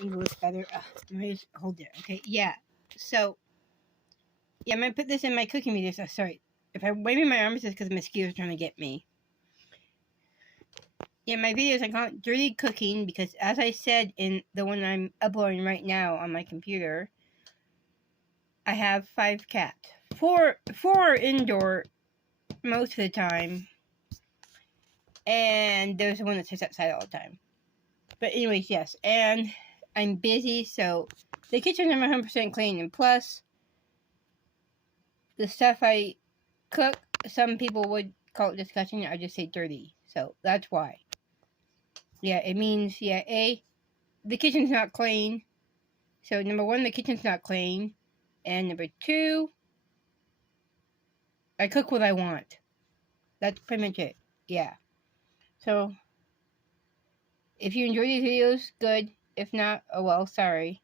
angle is better. Let me just hold it. Okay, yeah. So, yeah, I'm gonna put this in my cooking videos. Oh, sorry. If I'm waving my arms, it's because the mosquitoes are trying to get me. Yeah, my videos, I call it dirty cooking because, as I said in the one I'm uploading right now on my computer, I have 5 cats. Four are indoor most of the time, and there's the one that sits outside all the time. But anyways, yes, and I'm busy, so the kitchen's not 100% clean, and plus, the stuff I cook, some people would call it disgusting. I just say dirty, so that's why. Yeah, it means, yeah, the kitchen's not clean. So number 1, the kitchen's not clean, and number 2, I cook what I want. That's pretty much it. Yeah. So if you enjoy these videos, good. If not, oh well, sorry.